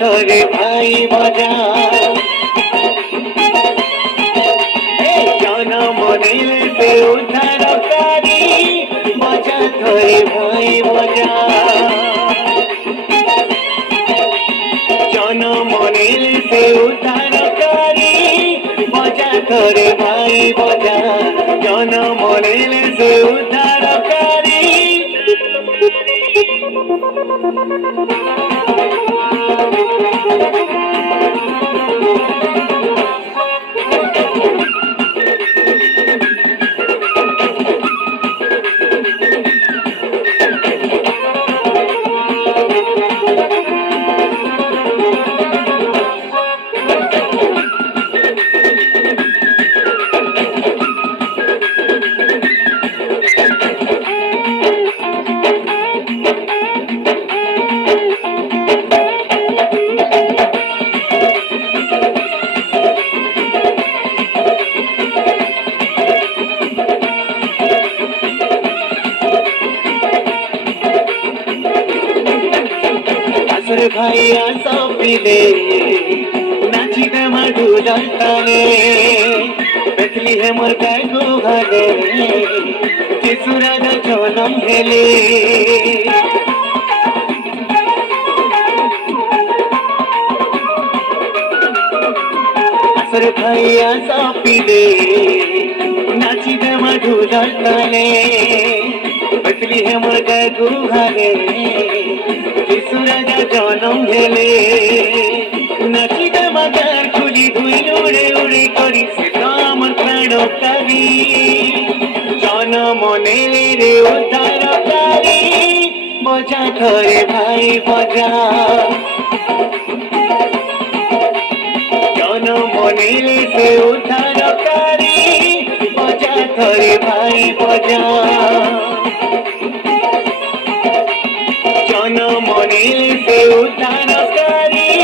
ধরে ভাই বাজা জনমনের সে উদ্ধারকারী বাজা ধরে ভাই বাজা জনমনের সে উদ্ধারকারী বাজা ধরে ভাই বাজা জনমনের সে উদ্ধারকারী ভাইয়া সপিলে নাচিতে মধুর তানে বেতলি হে মোর গায়কো ঘরে যিশুরাজা জনম হেলে আসর ভাইয়া সপিলে নাচিতে মধুর তানে বেতলি হে মোর গায়কো ঘরে যিশুরাজা জনম হেলে নাচিতে বাজার খুলি ধুই উড়ে উড়ে করি সে তো আমার প্রাণকারী জনমনের উদ্ধারকারী বজা ধরে ভাই বজা জনমনের সে উদ্ধারকারী বজা ধরে ভাই বজা জনমনের সে উদ্ধারকারী